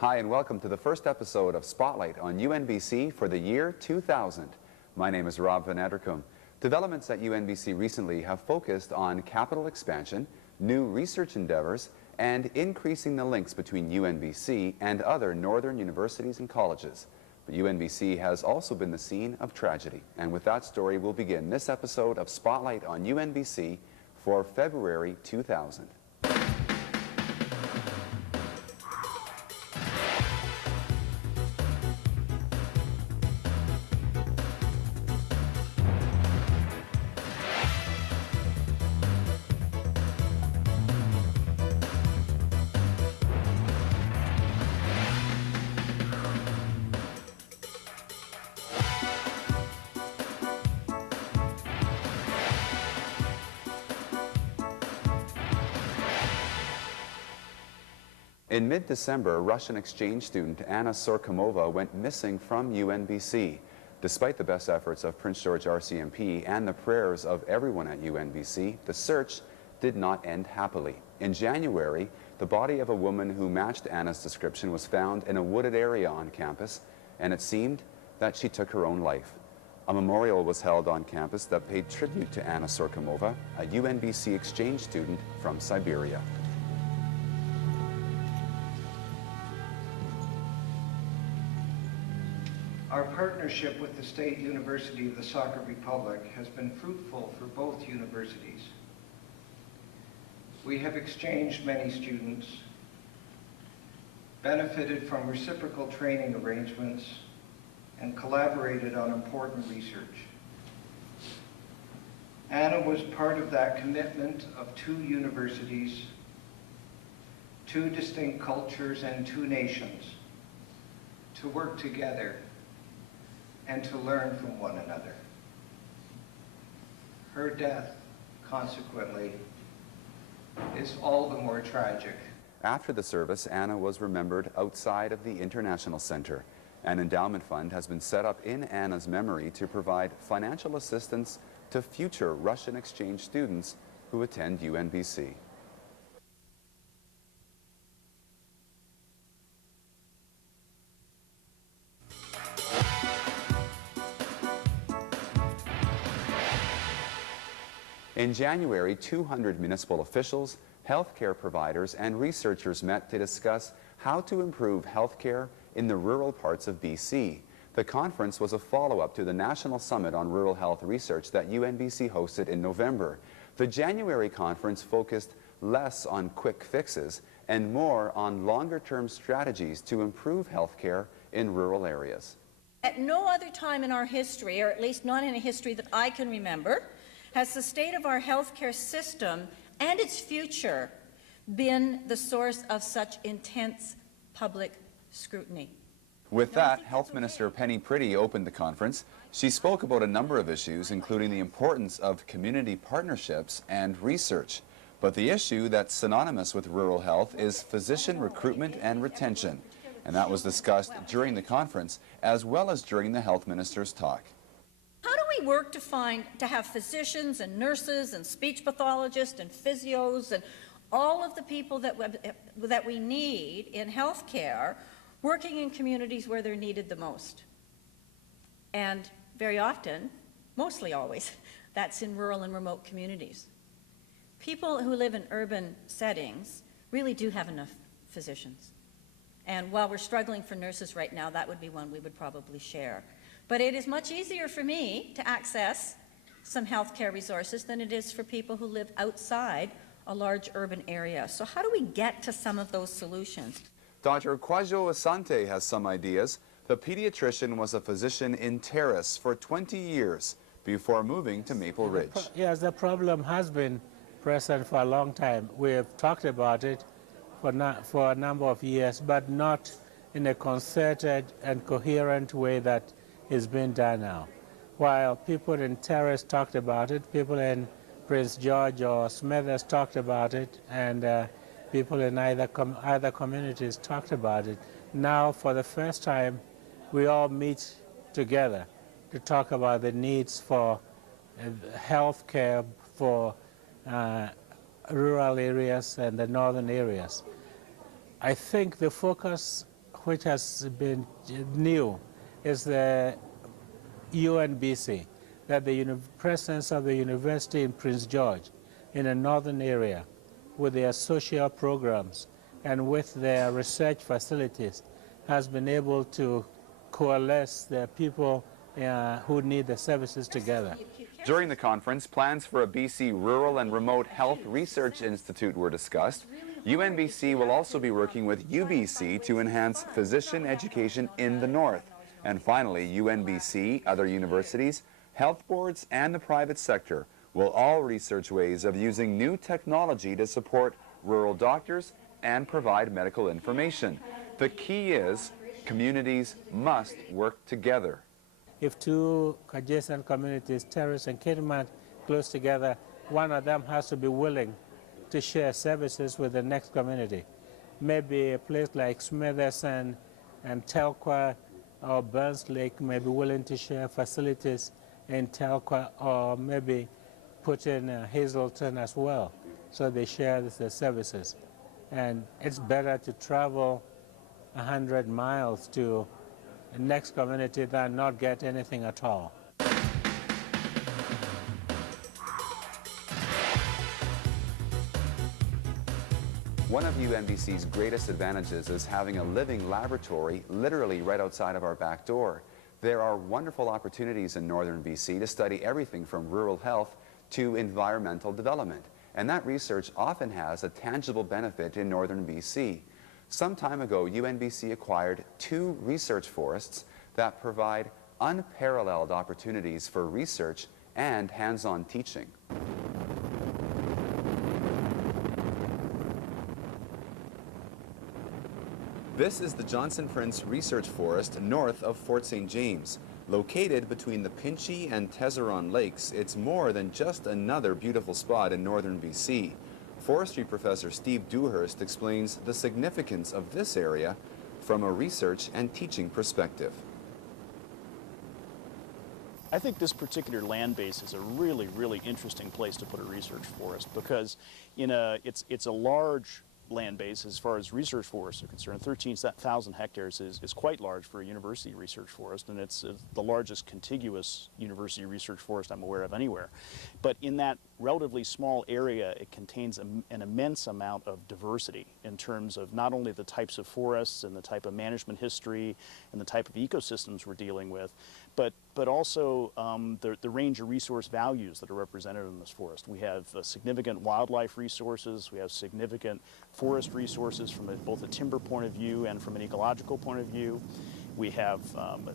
Hi and welcome to the first episode of Spotlight on UNBC for the year 2000. My name is Rob Van Adderkom. Developments at UNBC recently have focused on capital expansion, new research endeavors, and increasing the links between UNBC and other northern universities and colleges. But UNBC has also been the scene of tragedy. And with that story, we'll begin this episode of Spotlight on UNBC for February 2000. In mid-December, Russian exchange student Anna Sorkomova went missing from UNBC. Despite the best efforts of Prince George RCMP and the prayers of everyone at UNBC, the search did not end happily. In January, the body of a woman who matched Anna's description was found in a wooded area on campus, and it seemed that she took her own life. A memorial was held on campus that paid tribute to Anna Sorkomova, a UNBC exchange student from Siberia. Our partnership with the State University of the Sauk Republic has been fruitful for both universities. We have exchanged many students, benefited from reciprocal training arrangements, and collaborated on important research. Anna was part of that commitment of two universities, two distinct cultures, and two nations to work together and to learn from one another. Her death, consequently, is all the more tragic. After the service, Anna was remembered outside of the International Center. An endowment fund has been set up in Anna's memory to provide financial assistance to future Russian exchange students who attend UNBC. In January, 200 municipal officials, healthcare providers, and researchers met to discuss how to improve healthcare in the rural parts of BC. The conference was a follow-up to the National Summit on Rural Health Research that UNBC hosted in November. The January conference focused less on quick fixes and more on longer-term strategies to improve healthcare in rural areas. At no other time in our history, or at least not in a history that I can remember, has the state of our healthcare system and its future been the source of such intense public scrutiny. With that, Health Minister Priddy opened the conference. She spoke about a number of issues, including the importance of community partnerships and research. But the issue that's synonymous with rural health is physician recruitment and retention. And that was discussed during the conference, as well as during the Health Minister's talk. How do we work to have physicians and nurses and speech pathologists and physios and all of the people that we need in healthcare working in communities where they're needed the most? And very often, mostly always, that's in rural and remote communities. People who live in urban settings really do have enough physicians. And while we're struggling for nurses right now, that would be one we would probably share. But it is much easier for me to access some healthcare resources than it is for people who live outside a large urban area. So how do we get to some of those solutions? Dr. Kwadwo Asante has some ideas. The pediatrician was a physician in Terrace for 20 years before moving to Maple Ridge. Yes, the problem has been present for a long time. We have talked about it for a number of years, but not in a concerted and coherent way that is being done now. While people in Terrace talked about it, people in Prince George or Smithers talked about it, and people in either communities talked about it. Now, for the first time, we all meet together to talk about the needs for health care for rural areas and the northern areas. I think the focus which has been new is the UNBC, that the presence of the university in Prince George in the northern area with their social programs and with their research facilities has been able to coalesce the people who need the services together. During the conference, plans for a BC Rural and Remote Health Research Institute were discussed. UNBC will also be working with UBC to enhance physician education in the north. And finally, UNBC, other universities, health boards, and the private sector will all research ways of using new technology to support rural doctors and provide medical information. The key is communities must work together. If two adjacent communities, Terrace and Kidman, close together, one of them has to be willing to share services with the next community. Maybe a place like Smithers and Telkwa or Burns Lake may be willing to share facilities in Telkwa, or maybe put in Hazelton as well, so they share the services. And it's better to travel 100 miles to the next community than not get anything at all. One of UNBC's greatest advantages is having a living laboratory literally right outside of our back door. There are wonderful opportunities in northern BC to study everything from rural health to environmental development, and that research often has a tangible benefit in northern BC. Some time ago, UNBC acquired 2 research forests that provide unparalleled opportunities for research and hands-on teaching. This is the Johnson Prince Research Forest north of Fort St. James. Located between the Pinchy and Tezeron Lakes, it's more than just another beautiful spot in northern BC. Forestry professor Steve Dewhurst explains the significance of this area from a research and teaching perspective. I think this particular land base is a really, really interesting place to put a research forest because it's a large land base as far as research forests are concerned. 13,000 hectares is quite large for a university research forest, and it's the largest contiguous university research forest I'm aware of anywhere. But in that relatively small area, it contains an immense amount of diversity in terms of not only the types of forests and the type of management history and the type of ecosystems we're dealing with, but also the range of resource values that are represented in this forest. We have significant wildlife resources, we have significant forest resources from both a timber point of view and from an ecological point of view. We have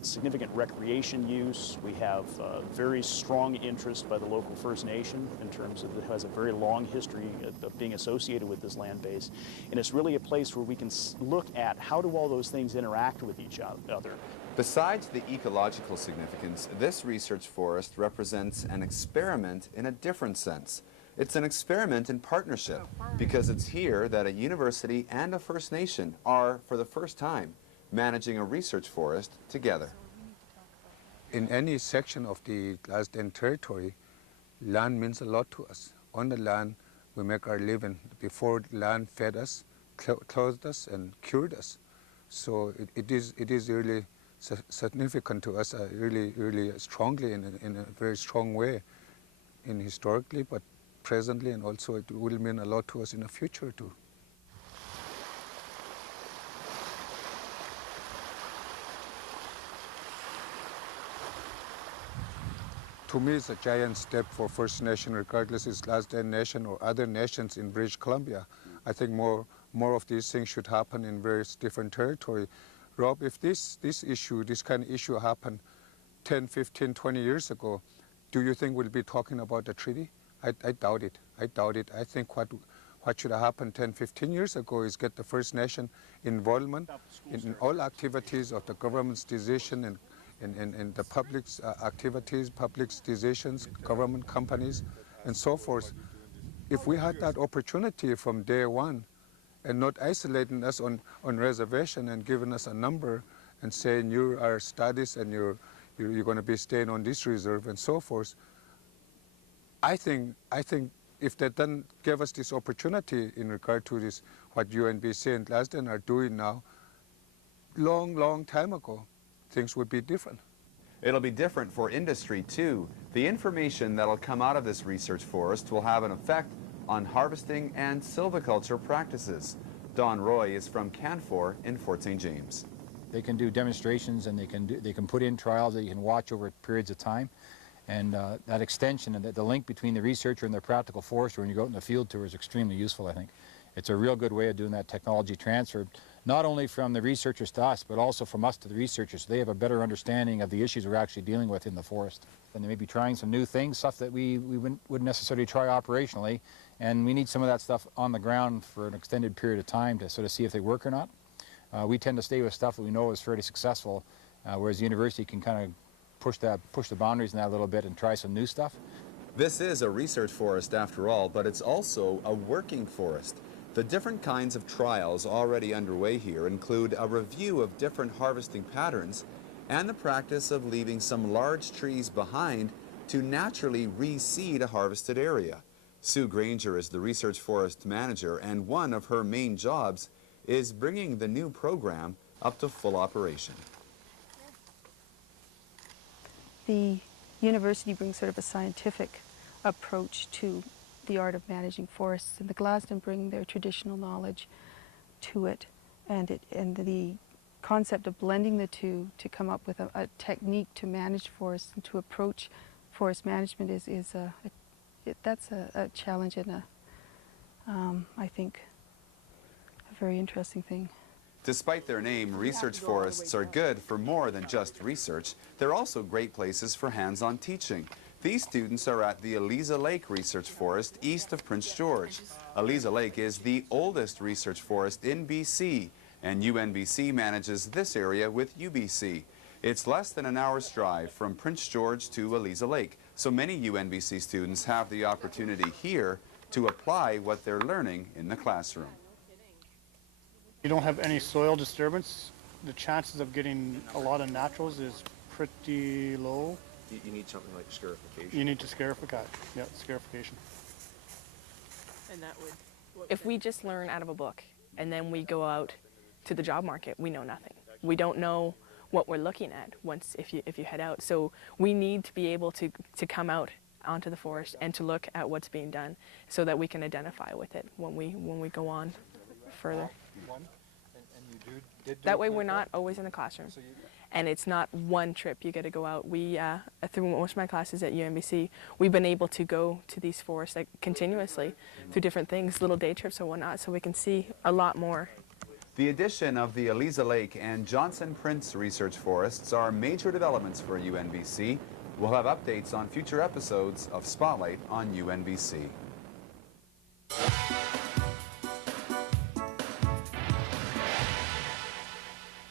significant recreation use. We have very strong interest by the local First Nation in terms of it has a very long history of being associated with this land base. And it's really a place where we can look at how do all those things interact with each other. Besides the ecological significance, this research forest represents an experiment in a different sense. It's an experiment in partnership because it's here that a university and a First Nation are, for the first time, managing a research forest together. In any section of the Tl'azt'en territory, land means a lot to us. On the land, we make our living. Before, land fed us, clothed us, and cured us. So it is really significant to us, really strongly in a very strong way, historically, but presently, and also it will mean a lot to us in the future too. To me, it's a giant step for First Nation, regardless it's Tl'azt'en Nation or other nations in British Columbia. I think more of these things should happen in various different territories. Rob, if this kind of issue happened 10, 15, 20 years ago, do you think we'll be talking about a treaty? I doubt it. I doubt it. I think what should have happened 10, 15 years ago is get the First Nation involvement in all activities of the government's decision and the public's activities, public's decisions, government companies, and so forth. If we had that opportunity from day one, and not isolating us on reservation and giving us a number and saying you are studies and you're going to be staying on this reserve and so forth. I think if they then give us this opportunity in regard to this, what UNBC and Tl'azt'en are doing now, long time ago, things would be different. It'll be different for industry too. The information that'll come out of this research forest will have an effect on harvesting and silviculture practices. Don Roy is from Canfor in Fort St. James. They can do demonstrations and they can put in trials that you can watch over periods of time. And that extension and the link between the researcher and the practical forester when you go out in the field tour is extremely useful, I think. It's a real good way of doing that technology transfer, not only from the researchers to us, but also from us to the researchers. So they have a better understanding of the issues we're actually dealing with in the forest. And they may be trying some new things, stuff that we wouldn't necessarily try operationally, and we need some of that stuff on the ground for an extended period of time to sort of see if they work or not. We tend to stay with stuff that we know is fairly successful, whereas the university can kind of push the boundaries in that a little bit and try some new stuff. This is a research forest after all, but it's also a working forest. The different kinds of trials already underway here include a review of different harvesting patterns and the practice of leaving some large trees behind to naturally reseed a harvested area. Sue Grainger is the Research Forest Manager, and one of her main jobs is bringing the new program up to full operation. The university brings sort of a scientific approach to the art of managing forests, and the Tl'azt'en bring their traditional knowledge to it, and the concept of blending the two to come up with a technique to manage forests and to approach forest management that's a challenge and I think a very interesting thing. Despite their name, research forests are good for more than just research. They're also great places for hands-on teaching. These students are at the Aleza Lake Research Forest east of Prince George. Aleza Lake is the oldest research forest in BC, and UNBC manages this area with UBC. It's less than an hour's drive from Prince George to Aleza Lake, so many UNBC students have the opportunity here to apply what they're learning in the classroom. You don't have any soil disturbance. The chances of getting a lot of naturals is pretty low. You need something like scarification. You need to scarificate. Yeah, scarification. And that would... If we just learn out of a book and then we go out to the job market, we know nothing. We don't know what we're looking at if you head out. So we need to be able to come out onto the forest and to look at what's being done so that we can identify with it when we go on further. That way we're not always in the classroom. And it's not one trip you get to go out. We, through most of my classes at UNBC, we've been able to go to these forests continuously through different things, little day trips or whatnot, so we can see a lot more. The addition of the Aleza Lake and Johnson Prince Research Forests are major developments for UNBC. We'll have updates on future episodes of Spotlight on UNBC.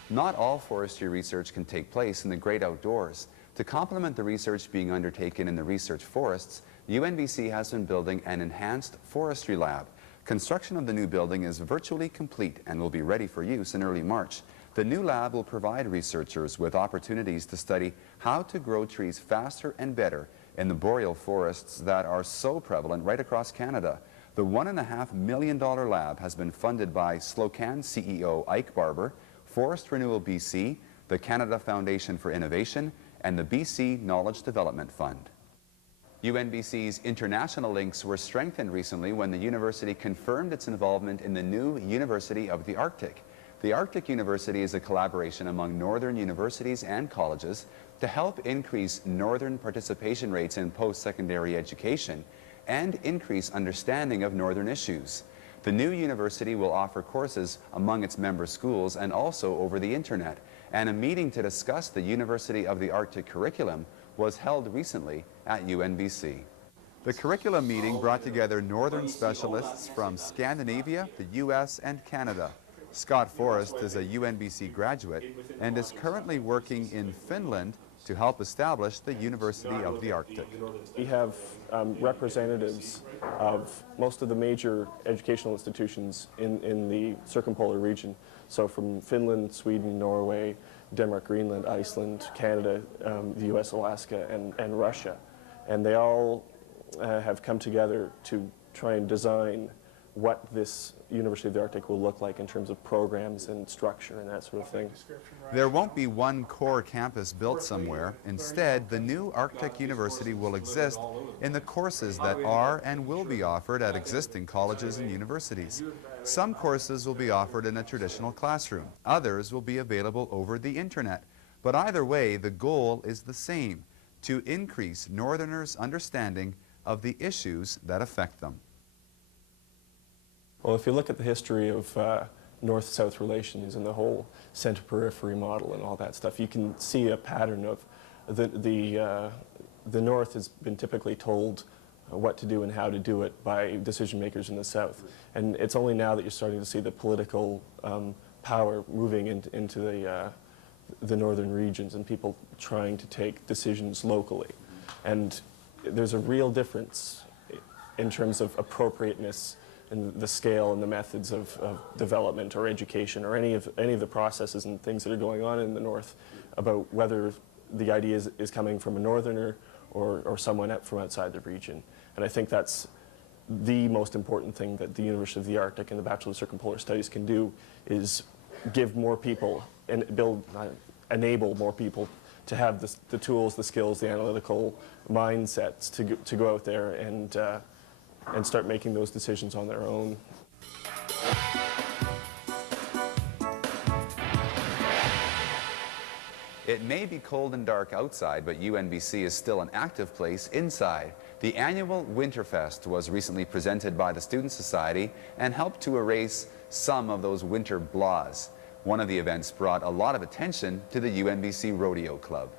Not all forestry research can take place in the great outdoors. To complement the research being undertaken in the research forests, UNBC has been building an enhanced forestry lab. Construction of the new building is virtually complete and will be ready for use in early March. The new lab will provide researchers with opportunities to study how to grow trees faster and better in the boreal forests that are so prevalent right across Canada. The $1.5 million lab has been funded by Slocan CEO Ike Barber, Forest Renewal BC, the Canada Foundation for Innovation, and the BC Knowledge Development Fund. UNBC's international links were strengthened recently when the university confirmed its involvement in the new University of the Arctic. The Arctic University is a collaboration among northern universities and colleges to help increase northern participation rates in post-secondary education and increase understanding of northern issues. The new university will offer courses among its member schools and also over the internet, and a meeting to discuss the University of the Arctic curriculum was held recently at UNBC. The curriculum meeting brought together northern specialists from Scandinavia, the US, and Canada. Scott Forrest is a UNBC graduate and is currently working in Finland to help establish the University of the Arctic. We have representatives of most of the major educational institutions in the circumpolar region. So from Finland, Sweden, Norway, Denmark, Greenland, Iceland, Canada, the US, Alaska, and Russia. And they all have come together to try and design what this University of the Arctic will look like in terms of programs and structure and that sort of thing. There won't be one core campus built somewhere. Instead, the new Arctic University will exist in the courses that are and will be offered at existing colleges and universities. Some courses will be offered in a traditional classroom. Others will be available over the internet. But either way, the goal is the same: to increase Northerners' understanding of the issues that affect them. Well, if you look at the history of North-South relations and the whole center-periphery model and all that stuff, you can see a pattern of the North has been typically told what to do and how to do it by decision makers in the South. And it's only now that you're starting to see the political power moving into the northern regions and people trying to take decisions locally. And there's a real difference in terms of appropriateness and the scale and the methods of development or education or any of the processes and things that are going on in the North about whether the idea is coming from a Northerner or someone from outside the region. And I think that's the most important thing that the University of the Arctic and the Bachelor of Circumpolar Studies can do, is give more people and enable more people to have the tools, the skills, the analytical mindsets to go out there and start making those decisions on their own. It may be cold and dark outside, but UNBC is still an active place inside. The annual Winterfest was recently presented by the Student Society and helped to erase some of those winter blahs. One of the events brought a lot of attention to the UNBC Rodeo Club.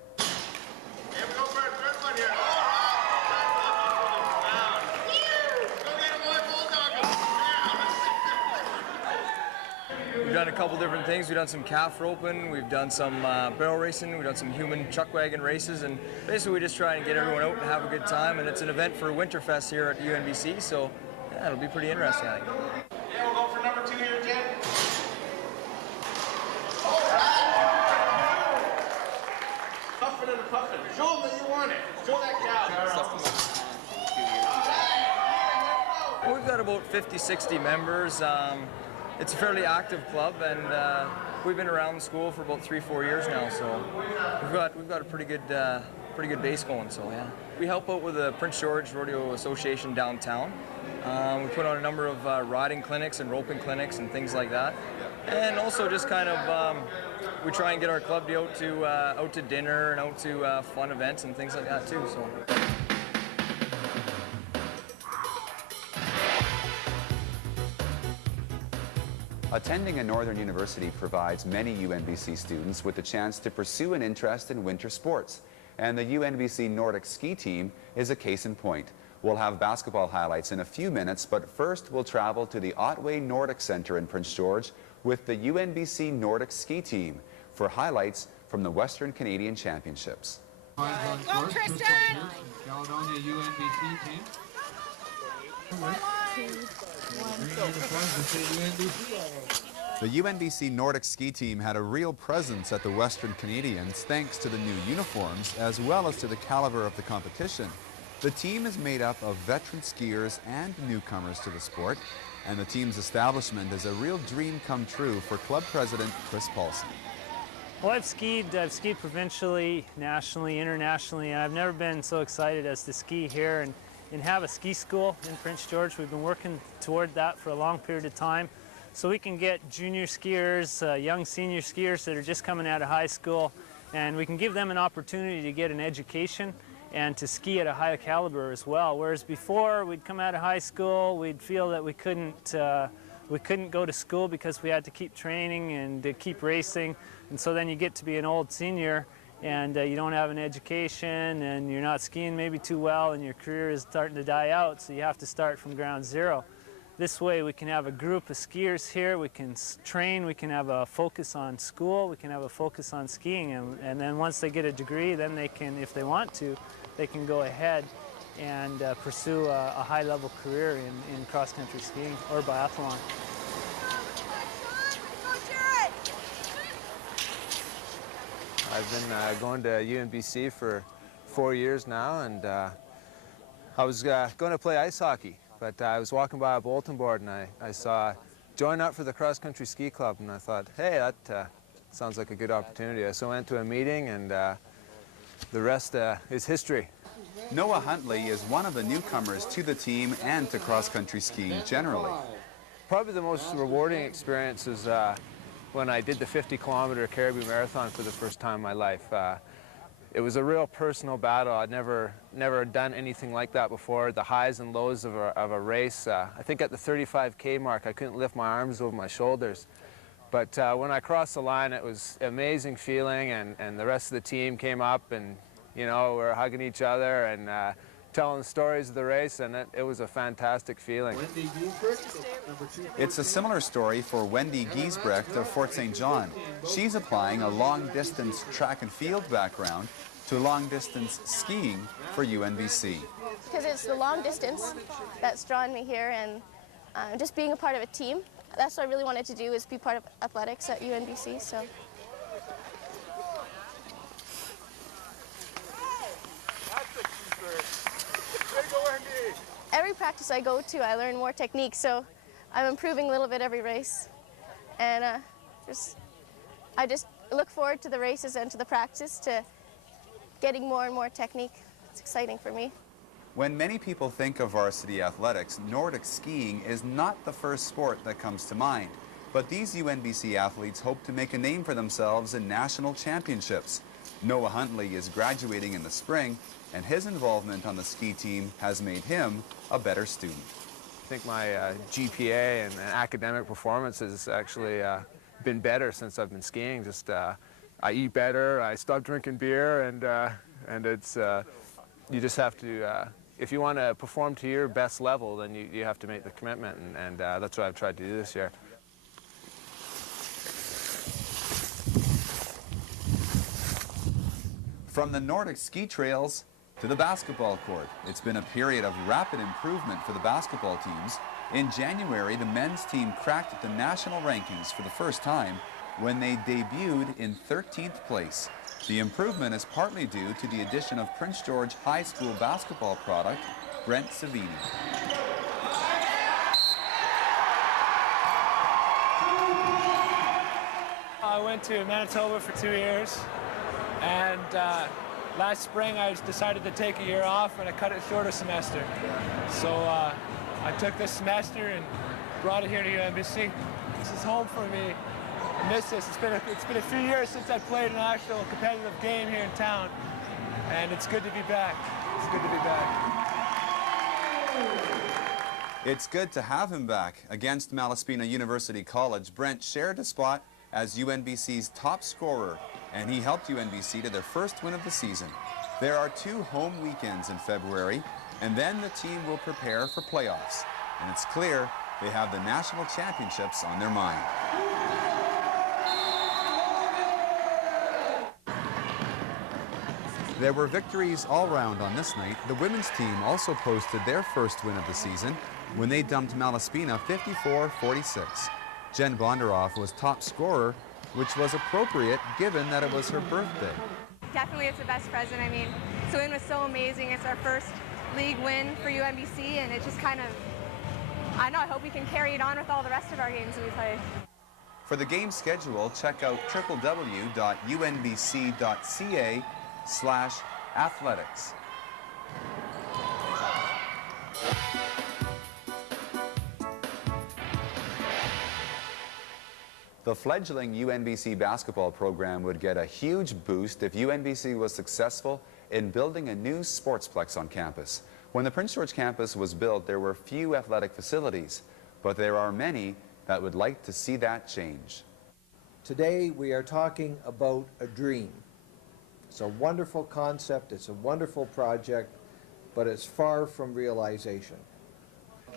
We've done a couple different things. We've done some calf roping, we've done some barrel racing, we've done some human chuck wagon races, and basically we just try and get everyone out and have a good time. And it's an event for Winterfest here at UNBC, so yeah, it'll be pretty interesting, I think. Yeah, we'll go for number 2 here, Jen. Puffin and puffin. Show them that you want it. Show that cow. We've got about 50, 60 members. It's a fairly active club, and we've been around the school for about 3-4 years now, so we've got a pretty good base going. So yeah, we help out with the Prince George Rodeo Association downtown. We put on a number of riding clinics and roping clinics and things like that, and also just kind of we try and get our club out to dinner and out to fun events and things like that too. So. Attending a northern university provides many UNBC students with the chance to pursue an interest in winter sports. And the UNBC Nordic Ski Team is a case in point. We'll have basketball highlights in a few minutes, but first we'll travel to the Otway Nordic Center in Prince George with the UNBC Nordic Ski Team for highlights from the Western Canadian Championships. Go, Tristan! Caledonia UNBC team. The UNBC Nordic Ski Team had a real presence at the Western Canadians thanks to the new uniforms as well as to the caliber of the competition. The team is made up of veteran skiers and newcomers to the sport, and the team's establishment is a real dream come true for club president Chris Paulson. Well, I've skied provincially, nationally, internationally, and I've never been so excited as to ski here and have a ski school in Prince George. We've been working toward that for a long period of time, so we can get junior skiers, young senior skiers that are just coming out of high school, and we can give them an opportunity to get an education and to ski at a high caliber as well. Whereas before, we'd come out of high school, we'd feel that we couldn't go to school because we had to keep training and to keep racing, and so then you get to be an old senior and you don't have an education and you're not skiing maybe too well and your career is starting to die out, so you have to start from ground zero. This way we can have a group of skiers here, we can train, we can have a focus on school, we can have a focus on skiing, and then once they get a degree, then they can, if they want to, they can go ahead and pursue a high-level career in cross-country skiing or biathlon. I've been going to UNBC for 4 years now, and I was going to play ice hockey, but I was walking by a bulletin board and I saw join up for the cross-country ski club, and I thought, hey, that sounds like a good opportunity. So I went to a meeting, and the rest is history. Noah Huntley is one of the newcomers to the team and to cross-country skiing generally. Probably the most rewarding experience is when I did the 50-kilometer Caribou Marathon for the first time in my life. It was a real personal battle. I'd never done anything like that before. The highs and lows of a race. I think at the 35K mark, I couldn't lift my arms over my shoulders. But when I crossed the line, it was an amazing feeling, and the rest of the team came up, and you know, we were hugging each other and telling the stories of the race, and it was a fantastic feeling. It's a similar story for Wendy Giesbrecht of Fort St. John. She's applying a long-distance track and field background to long-distance skiing for UNBC. Because it's the long distance that's drawn me here, and just being a part of a team. That's what I really wanted to do, is be part of athletics at UNBC. So. Every practice I go to, I learn more technique, so I'm improving a little bit every race. And I just look forward to the races and to the practice, to getting more and more technique. It's exciting for me. When many people think of varsity athletics, Nordic skiing is not the first sport that comes to mind. But these UNBC athletes hope to make a name for themselves in national championships. Noah Huntley is graduating in the spring, and his involvement on the ski team has made him a better student. I think my GPA and academic performance has actually been better since I've been skiing. Just I eat better, I stopped drinking beer, and it's you just have to, if you want to perform to your best level, then you have to make the commitment, and that's what I've tried to do this year. From the Nordic ski trails to the basketball court, it's been a period of rapid improvement for the basketball teams. In January, the men's team cracked the national rankings for the first time when they debuted in 13th place. The improvement is partly due to the addition of Prince George High School basketball product, Brent Sevigny. I went to Manitoba for 2 years, and last spring I decided to take a year off, and I cut it short a semester. So I took this semester and brought it here to UNBC. This is home for me. I miss this. It's been a few years since I played an actual competitive game here in town, and it's good to be back. It's good to be back. It's good to have him back. Against Malaspina University College, Brent shared a spot as UNBC's top scorer, and he helped UNBC to their first win of the season. There are 2 home weekends in February, and then the team will prepare for playoffs. And it's clear they have the national championships on their mind. There were victories all round on this night. The women's team also posted their first win of the season when they dumped Malaspina 54-46. Jenn Bondaroff was top scorer, which was appropriate given that it was her birthday. Definitely it's the best present. I mean, this win was so amazing. It's our first league win for UNBC, and it just kind of, I know, I hope we can carry it on with all the rest of our games that we play. For the game schedule, check out www.unbc.ca/athletics. The fledgling UNBC basketball program would get a huge boost if UNBC was successful in building a new sportsplex on campus. When the Prince George campus was built, there were few athletic facilities, but there are many that would like to see that change. Today we are talking about a dream. It's a wonderful concept, it's a wonderful project, but it's far from realization.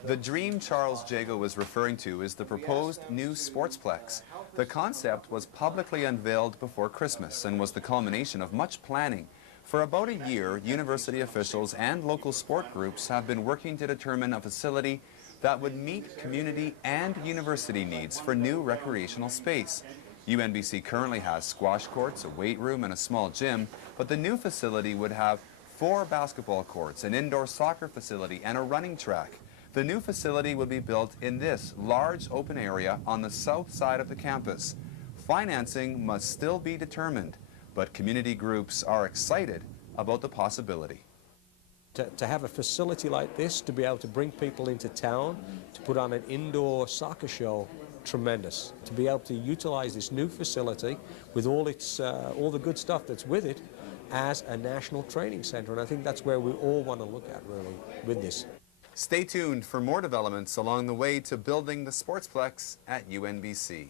The dream Charles Jago was referring to is the proposed new sportsplex. The concept was publicly unveiled before Christmas and was the culmination of much planning. For about a year, university officials and local sport groups have been working to determine a facility that would meet community and university needs for new recreational space. UNBC currently has squash courts, a weight room, and a small gym, but the new facility would have 4 basketball courts, an indoor soccer facility, and a running track. The new facility will be built in this large open area on the south side of the campus. Financing must still be determined, but community groups are excited about the possibility. To have a facility like this, to be able to bring people into town, to put on an indoor soccer show, tremendous. To be able to utilize this new facility with all the good stuff that's with it as a national training center, and I think that's where we all want to look at, really, with this. Stay tuned for more developments along the way to building the Sportsplex at UNBC.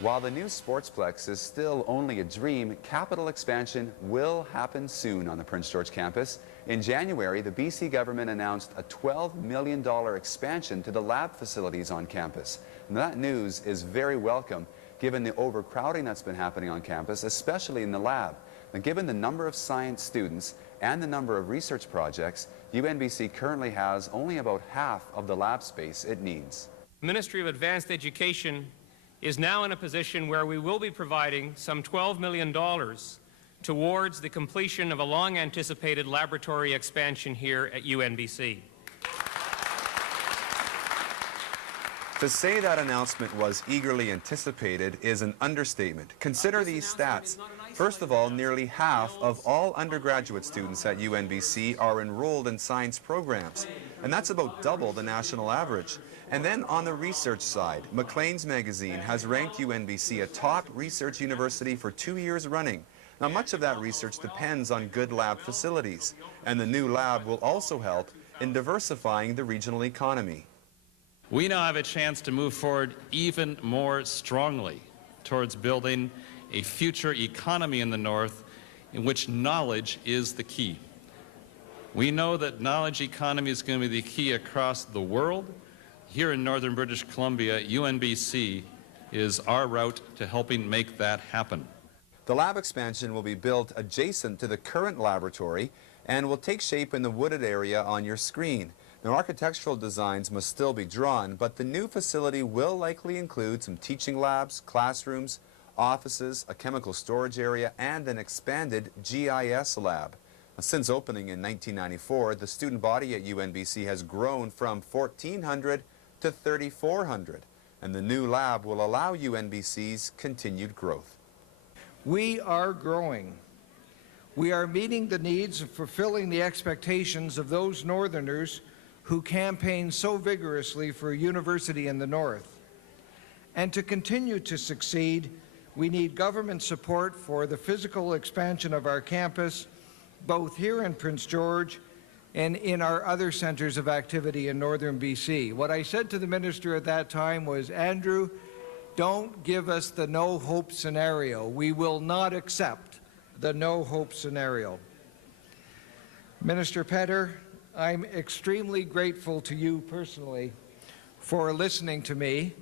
While the new Sportsplex is still only a dream, capital expansion will happen soon on the Prince George campus. In January, the BC government announced a $12 million expansion to the lab facilities on campus. And that news is very welcome, given the overcrowding that's been happening on campus, especially in the lab. And given the number of science students and the number of research projects, UNBC currently has only about half of the lab space it needs. The Ministry of Advanced Education is now in a position where we will be providing some $12 million towards the completion of a long-anticipated laboratory expansion here at UNBC. To say that announcement was eagerly anticipated is an understatement. Consider these stats. First of all, nearly half of all undergraduate students at UNBC are enrolled in science programs, and that's about double the national average. And then on the research side, Maclean's magazine has ranked UNBC a top research university for 2 years running. Now, much of that research depends on good lab facilities, and the new lab will also help in diversifying the regional economy. We now have a chance to move forward even more strongly towards building a future economy in the North in which knowledge is the key. We know that knowledge economy is going to be the key across the world. Here in northern British Columbia, UNBC is our route to helping make that happen. The lab expansion will be built adjacent to the current laboratory and will take shape in the wooded area on your screen. Now, architectural designs must still be drawn, but the new facility will likely include some teaching labs, classrooms, offices, a chemical storage area, and an expanded GIS lab. Now, since opening in 1994, the student body at UNBC has grown from 1,400 to 3,400, and the new lab will allow UNBC's continued growth. We are growing. We are meeting the needs and fulfilling the expectations of those Northerners who campaign so vigorously for a university in the North. And to continue to succeed, we need government support for the physical expansion of our campus, both here in Prince George and in our other centers of activity in northern BC. What I said to the minister at that time was, Andrew, don't give us the no-hope scenario. We will not accept the no-hope scenario. Minister Petter, I'm extremely grateful to you personally for listening to me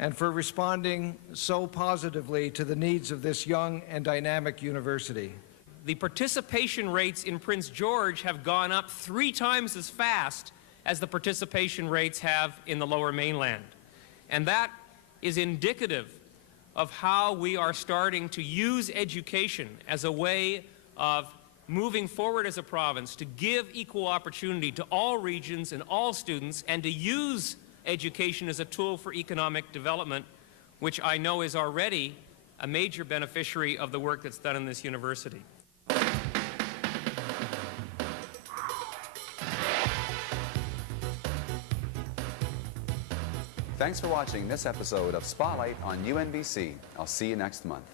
and for responding so positively to the needs of this young and dynamic university. The participation rates in Prince George have gone up 3 times as fast as the participation rates have in the Lower Mainland. And that is indicative of how we are starting to use education as a way of moving forward as a province to give equal opportunity to all regions and all students, and to use education as a tool for economic development, which I know is already a major beneficiary of the work that's done in this university. Thanks for watching this episode of Spotlight on UNBC. I'll see you next month.